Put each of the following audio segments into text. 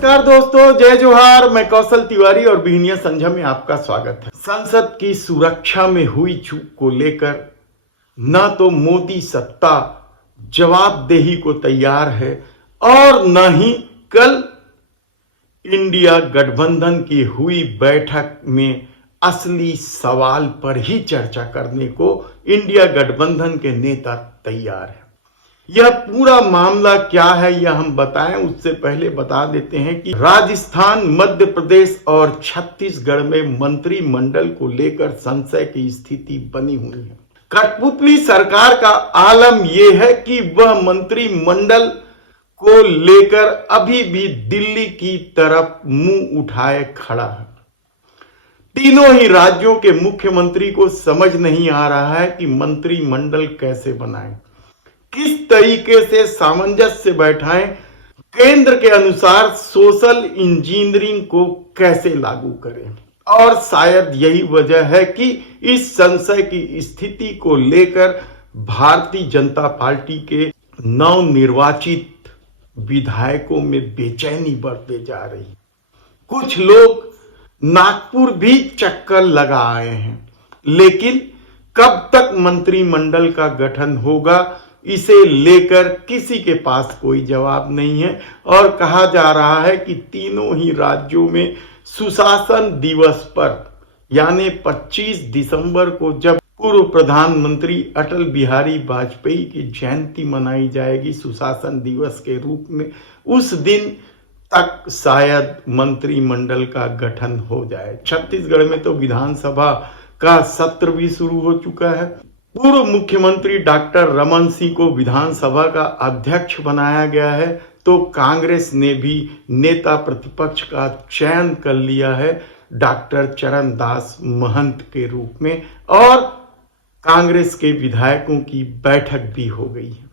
नमस्कार दोस्तों, जय जोहार। मैं कौशल तिवारी और बिहनिया संझा में आपका स्वागत है। संसद की सुरक्षा में हुई चूक को लेकर न तो मोदी सत्ता जवाबदेही को तैयार है और न ही कल इंडिया गठबंधन की हुई बैठक में असली सवाल पर ही चर्चा करने को इंडिया गठबंधन के नेता तैयार है। यह पूरा मामला क्या है यह हम बताएं, उससे पहले बता देते हैं कि राजस्थान, मध्य प्रदेश और छत्तीसगढ़ में मंत्रिमंडल को लेकर संशय की स्थिति बनी हुई है। कठपुतली सरकार का आलम यह है कि वह मंत्रिमंडल को लेकर अभी भी दिल्ली की तरफ मुंह उठाए खड़ा है। तीनों ही राज्यों के मुख्यमंत्री को समझ नहीं आ रहा है कि मंत्रिमंडल कैसे बनाएं, किस तरीके से सामंजस्य बैठाएं, केंद्र के अनुसार सोशल इंजीनियरिंग को कैसे लागू करें। और शायद यही वजह है कि इस संशय की स्थिति को लेकर भारतीय जनता पार्टी के नवनिर्वाचित विधायकों में बेचैनी बढ़ते जा रही। कुछ लोग नागपुर भी चक्कर लगा आए हैं, लेकिन कब तक मंत्रिमंडल का गठन होगा इसे लेकर किसी के पास कोई जवाब नहीं है। और कहा जा रहा है कि तीनों ही राज्यों में सुशासन दिवस पर यानी 25 दिसंबर को जब पूर्व प्रधानमंत्री अटल बिहारी वाजपेयी की जयंती मनाई जाएगी सुशासन दिवस के रूप में, उस दिन तक शायद मंत्रिमंडल का गठन हो जाए। छत्तीसगढ़ में तो विधानसभा का सत्र भी शुरू हो चुका है। पूर्व मुख्यमंत्री डॉक्टर रमन सिंह को विधानसभा का अध्यक्ष बनाया गया है, तो कांग्रेस ने भी नेता प्रतिपक्ष का चयन कर लिया है डॉक्टर चरण दास महंत के रूप में, और कांग्रेस के विधायकों की बैठक भी हो गई है।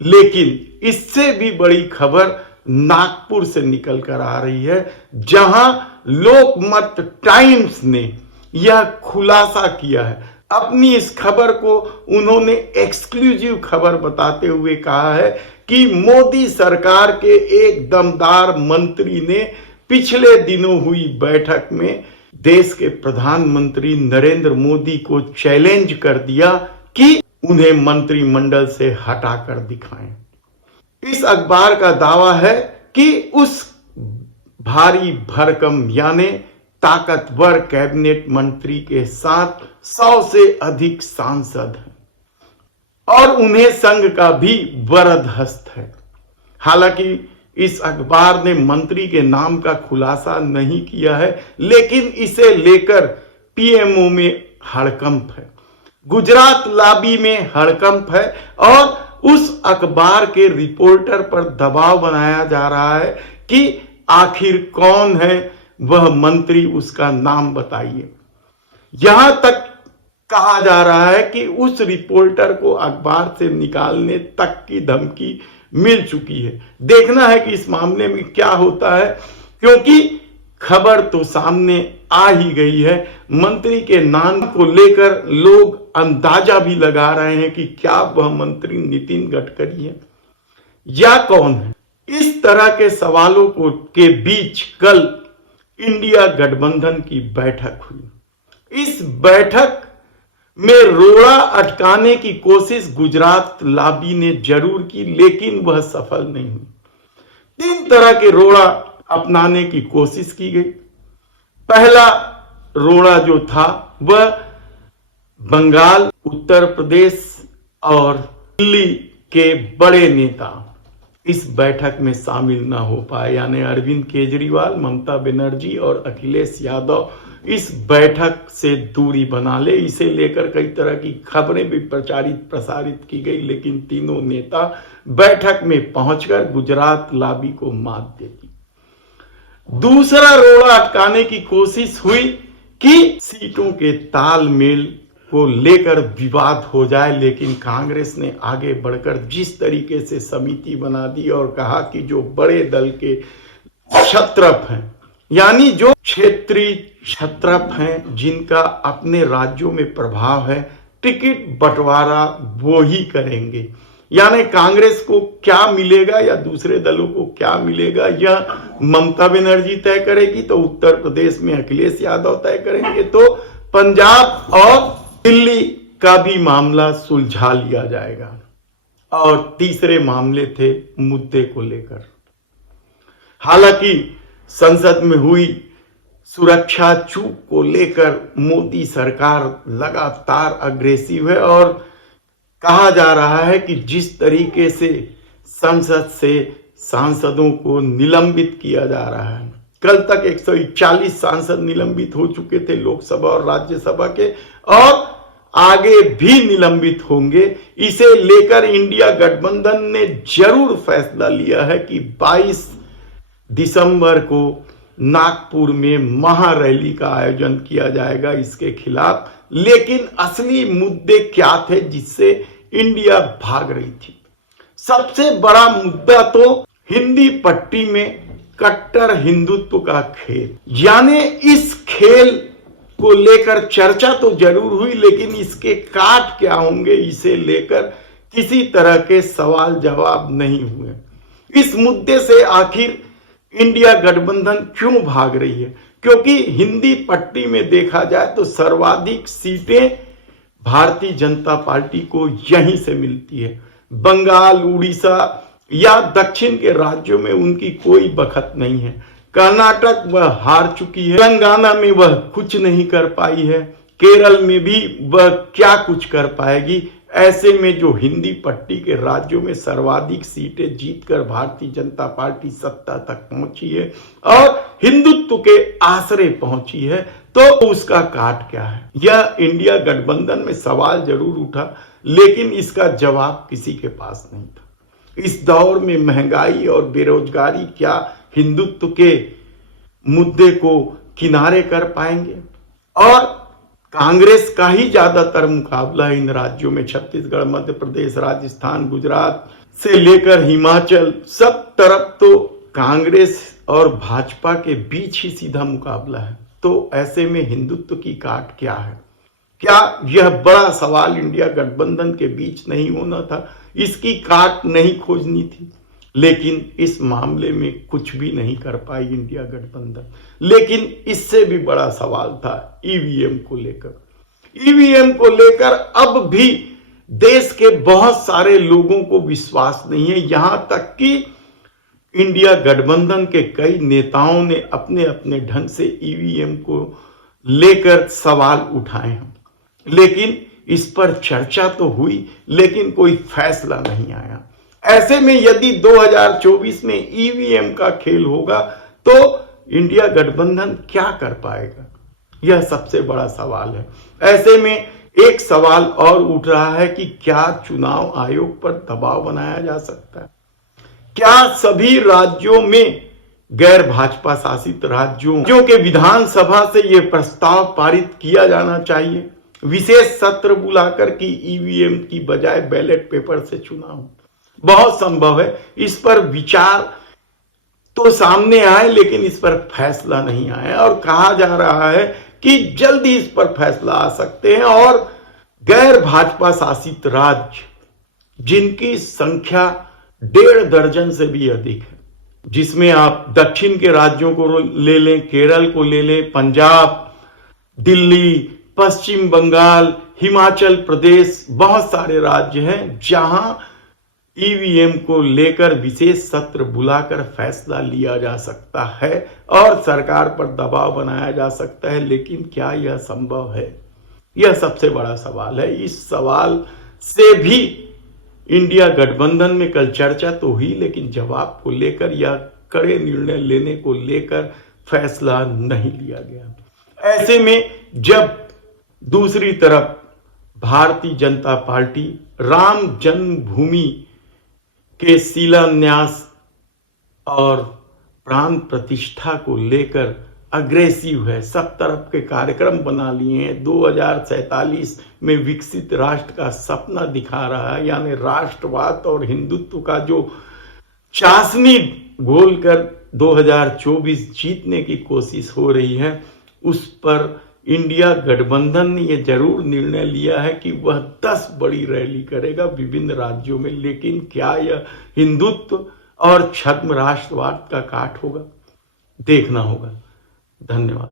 लेकिन इससे भी बड़ी खबर नागपुर से निकल कर आ रही है, जहां लोकमत टाइम्स ने यह खुलासा किया है। अपनी इस खबर को उन्होंने एक्सक्लूसिव खबर बताते हुए कहा है कि मोदी सरकार के एक दमदार मंत्री ने पिछले दिनों हुई बैठक में देश के प्रधानमंत्री नरेंद्र मोदी को चैलेंज कर दिया कि उन्हें मंत्रिमंडल से हटाकर दिखाएं। इस अखबार का दावा है कि उस भारी भरकम यानी ताकतवर कैबिनेट मंत्री के साथ 100 से अधिक सांसद हैं और उन्हें संघ का भी वरद हस्त है। हालांकि इस अखबार ने मंत्री के नाम का खुलासा नहीं किया है, लेकिन इसे लेकर पीएमओ में हड़कंप है, गुजरात लॉबी में हड़कंप है और उस अखबार के रिपोर्टर पर दबाव बनाया जा रहा है कि आखिर कौन है वह मंत्री, उसका नाम बताइए। यहां तक कहा जा रहा है कि उस रिपोर्टर को अखबार से निकालने तक की धमकी मिल चुकी है। देखना है कि इस मामले में क्या होता है, क्योंकि खबर तो सामने आ ही गई है। मंत्री के नाम को लेकर लोग अंदाजा भी लगा रहे हैं कि क्या वह मंत्री नितिन गडकरी है या कौन है। इस तरह के सवालों के बीच कल इंडिया गठबंधन की बैठक हुई। इस बैठक में रोड़ा अटकाने की कोशिश गुजरात लॉबी ने जरूर की, लेकिन वह सफल नहीं हुई। 3 तरह के रोड़ा अपनाने की कोशिश की गई। पहला रोड़ा जो था वह बंगाल, उत्तर प्रदेश और दिल्ली के बड़े नेता इस बैठक में शामिल ना हो पाए, यानी अरविंद केजरीवाल, ममता बनर्जी और अखिलेश यादव इस बैठक से दूरी बना ले। इसे लेकर कई तरह की खबरें भी प्रसारित की गई, लेकिन तीनों नेता बैठक में पहुंचकर गुजरात लॉबी को मात दे दी। दूसरा रोड़ा अटकाने की कोशिश हुई कि सीटों के तालमेल को लेकर विवाद हो जाए, लेकिन कांग्रेस ने आगे बढ़कर जिस तरीके से समिति बना दी और कहा कि जो बड़े दल के क्षत्रप हैं, यानी जो क्षेत्रीय क्षत्रप हैं, जिनका अपने राज्यों में प्रभाव है, टिकट बंटवारा वो ही करेंगे। यानी कांग्रेस को क्या मिलेगा या दूसरे दलों को क्या मिलेगा, यह ममता बनर्जी तय करेगी तो उत्तर प्रदेश में अखिलेश यादव तय करेंगे, तो पंजाब और दिल्ली का भी मामला सुलझा लिया जाएगा। और तीसरे मामले थे मुद्दे को लेकर। हालांकि संसद में हुई सुरक्षा चूक को लेकर मोदी सरकार लगातार अग्रेसिव है और कहा जा रहा है कि जिस तरीके से संसद से सांसदों को निलंबित किया जा रहा है, कल तक 141 सांसद निलंबित हो चुके थे लोकसभा और राज्यसभा के, और आगे भी निलंबित होंगे। इसे लेकर इंडिया गठबंधन ने जरूर फैसला लिया है कि 22 दिसंबर को नागपुर में महारैली का आयोजन किया जाएगा इसके खिलाफ। लेकिन असली मुद्दे क्या थे जिससे इंडिया भाग रही थी? सबसे बड़ा मुद्दा तो हिंदी पट्टी में कट्टर हिंदुत्व का खेल, यानी इस खेल को लेकर चर्चा तो जरूर हुई, लेकिन इसके काट क्या होंगे इसे लेकर किसी तरह के सवाल जवाब नहीं हुए। इस मुद्दे से आखिर इंडिया गठबंधन क्यों भाग रही है? क्योंकि हिंदी पट्टी में देखा जाए तो सर्वाधिक सीटें भारतीय जनता पार्टी को यहीं से मिलती है। बंगाल, उड़ीसा या दक्षिण के राज्यों में उनकी कोई बखत नहीं है। कर्नाटक वह हार चुकी है, तेलंगाना में वह कुछ नहीं कर पाई है, केरल में भी वह क्या कुछ कर पाएगी। ऐसे में जो हिंदी पट्टी के राज्यों में सर्वाधिक सीटें जीतकर भारतीय जनता पार्टी सत्ता तक पहुंची है और हिंदुत्व के आसरे पहुंची है, तो उसका काट क्या है? यह इंडिया गठबंधन में सवाल जरूर उठा, लेकिन इसका जवाब किसी के पास नहीं था। इस दौर में महंगाई और बेरोजगारी क्या हिंदुत्व के मुद्दे को किनारे कर पाएंगे? और कांग्रेस का ही ज्यादातर मुकाबला इन राज्यों में, छत्तीसगढ़, मध्य प्रदेश, राजस्थान, गुजरात से लेकर हिमाचल, सब तरफ तो कांग्रेस और भाजपा के बीच ही सीधा मुकाबला है। तो ऐसे में हिंदुत्व की काट क्या है? क्या यह बड़ा सवाल इंडिया गठबंधन के बीच नहीं होना था? इसकी काट नहीं खोजनी थी? लेकिन इस मामले में कुछ भी नहीं कर पाई इंडिया गठबंधन। लेकिन इससे भी बड़ा सवाल था ईवीएम को लेकर। ईवीएम को लेकर अब भी देश के बहुत सारे लोगों को विश्वास नहीं है। यहां तक कि इंडिया गठबंधन के कई नेताओं ने अपने अपने ढंग से ईवीएम को लेकर सवाल उठाए हैं। लेकिन इस पर चर्चा तो हुई, लेकिन कोई फैसला नहीं आया। ऐसे में यदि 2024 में ईवीएम का खेल होगा तो इंडिया गठबंधन क्या कर पाएगा? यह सबसे बड़ा सवाल है। ऐसे में एक सवाल और उठ रहा है कि क्या चुनाव आयोग पर दबाव बनाया जा सकता है? क्या सभी राज्यों में, गैर भाजपा शासित राज्यों के विधानसभा से यह प्रस्ताव पारित किया जाना चाहिए, विशेष सत्र बुलाकर कि ईवीएम की बजाय बैलेट पेपर से चुनाव? बहुत संभव है। इस पर विचार तो सामने आए, लेकिन इस पर फैसला नहीं आया और कहा जा रहा है कि जल्दी इस पर फैसला आ सकते हैं। और गैर भाजपा शासित राज्य, जिनकी संख्या 1.5 दर्जन से भी अधिक है, जिसमें आप दक्षिण के राज्यों को ले लें, केरल को ले लें, पंजाब, दिल्ली, पश्चिम बंगाल, हिमाचल प्रदेश, बहुत सारे राज्य हैं जहां ईवीएम को लेकर विशेष सत्र बुलाकर फैसला लिया जा सकता है और सरकार पर दबाव बनाया जा सकता है। लेकिन क्या यह संभव है? यह सबसे बड़ा सवाल है। इस सवाल से भी इंडिया गठबंधन में कल चर्चा तो हुई, लेकिन जवाब को लेकर या कड़े निर्णय लेने को लेकर फैसला नहीं लिया गया। ऐसे में जब दूसरी तरफ भारतीय जनता पार्टी राम जन्मभूमि के शिलान्यास और प्राण प्रतिष्ठा को लेकर अग्रेसिव है, सब तरफ के कार्यक्रम बना लिए हैं, 2047 में विकसित राष्ट्र का सपना दिखा रहा है, यानी राष्ट्रवाद और हिंदुत्व का जो चाशनी घोलकर 2024 जीतने की कोशिश हो रही है, उस पर इंडिया गठबंधन ने यह जरूर निर्णय लिया है कि वह 10 बड़ी रैली करेगा विभिन्न राज्यों में, लेकिन क्या यह हिंदुत्व और छद्म राष्ट्रवाद का काट होगा? देखना होगा। धन्यवाद।